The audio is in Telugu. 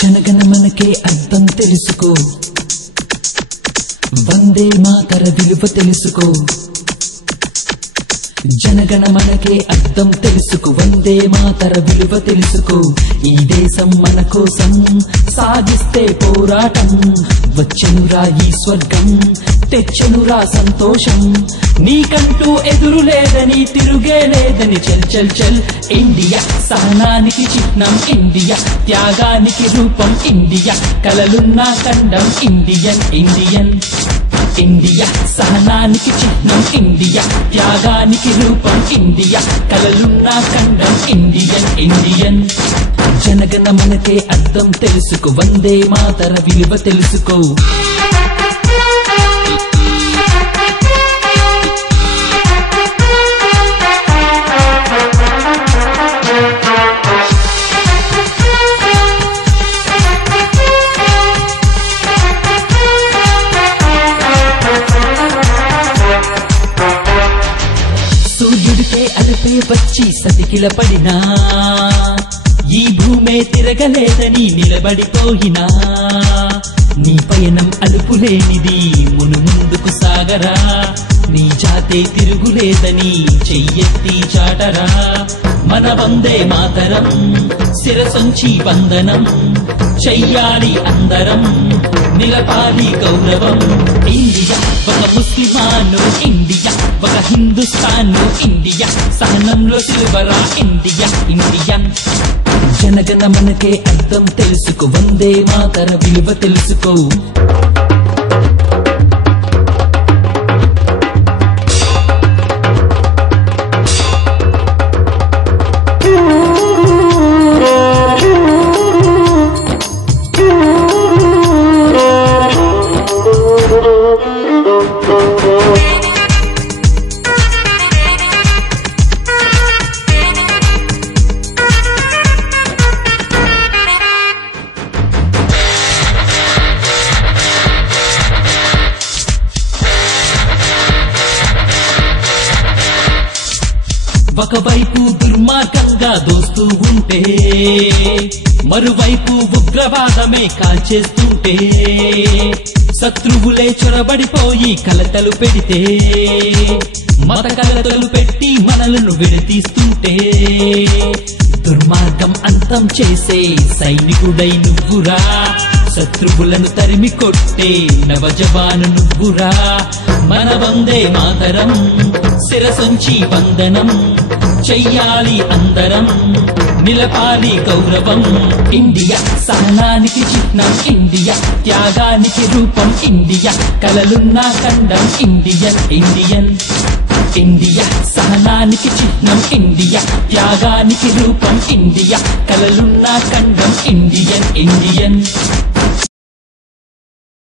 జనగణ మనకే అర్థం తెలుసుకో, వందే మాతర విలువ తెలుసుకో. జనగణ మనకే అర్థం తెలుసుకో, వందే మాతర విలువ తెలుసుకో. ఈ దేశం మన కోసం సాగిస్తే పోరాటం, వచ్చెనురా ఈ స్వర్గం, తెచ్చెనురా సంతోషం. నీకంటూ ఎదురు లేదని, తిరుగే లేదని, చల్ చల్ చల్. ఇండియా సహనానికి చిహ్నం, ఇండియా త్యాగానికి రూపం, ఇండియా కలలున్న ఖండం, ఇండియన్ ఇండియన్. ఇండియా సహనానికి చిహ్నం, ఇండియా త్యాగానికి రూపం, ఇండియా కలలున్న ఖండం, ఇండియన్ ఇండియన్. జనగణ మనకే అర్థం తెలుసుకో, వందే మాతర విలువ తెలుసుకో. సూర్యుడికే అలపే వచ్చి సతికిల పడినా, ఈ భూమే తిరగలేదని నిలబడిపోయినా, నీ పయనం అలుపులేనిది, మును ముందుకు సాగరా. నీ జాతే తిరుగులేదని చెయ్యెత్తి చాటరా. మన వందే మాతరం శిరసొంచి వందనం చెయ్యాలి అందరం, నిలపాలి గౌరవం. ఇండియా ఒక ముస్లిమాను, ఇండియా ఒక హిందుస్థాను, ఇండియా సహనంలో సిల్వరా, ఇండియా ఇండియన్. జనగణ మనకే అర్థం తెలుసుకో, వందే మాతర విలువ తెలుసుకో. ఒకవైపు దుర్మార్గంగా దోస్తూ ఉంటే, మరువైపు ఉగ్రవాదమే కాల్చేస్తుంటే, శత్రువులే చొరబడిపోయి కలతలు పెడితే, మత కలతలు పెట్టి మనలను విడతీస్తుంటే, దుర్మార్గం అంతం చేసే సైనికుడై నువ్వురా. శత్రువులను తరిమి కొట్టే నవజవాను నువ్వురా. మన వందే మాతరం శిరసొంచి వందనం చెయ్యాలి అందరం, నిలపాలి గౌరవం. ఇండియా సహనానికి చిహ్నం, ఇండియా త్యాగానికి రూపం, ఇండియా కలలున్న ఖండం, ఇండియన్ ఇండియన్. ఇండియా సహనానికి చిహ్నం, ఇండియా త్యాగానికి రూపం, ఇండియా కలలున్న ఖండం, ఇండియన్ ఇండియన్.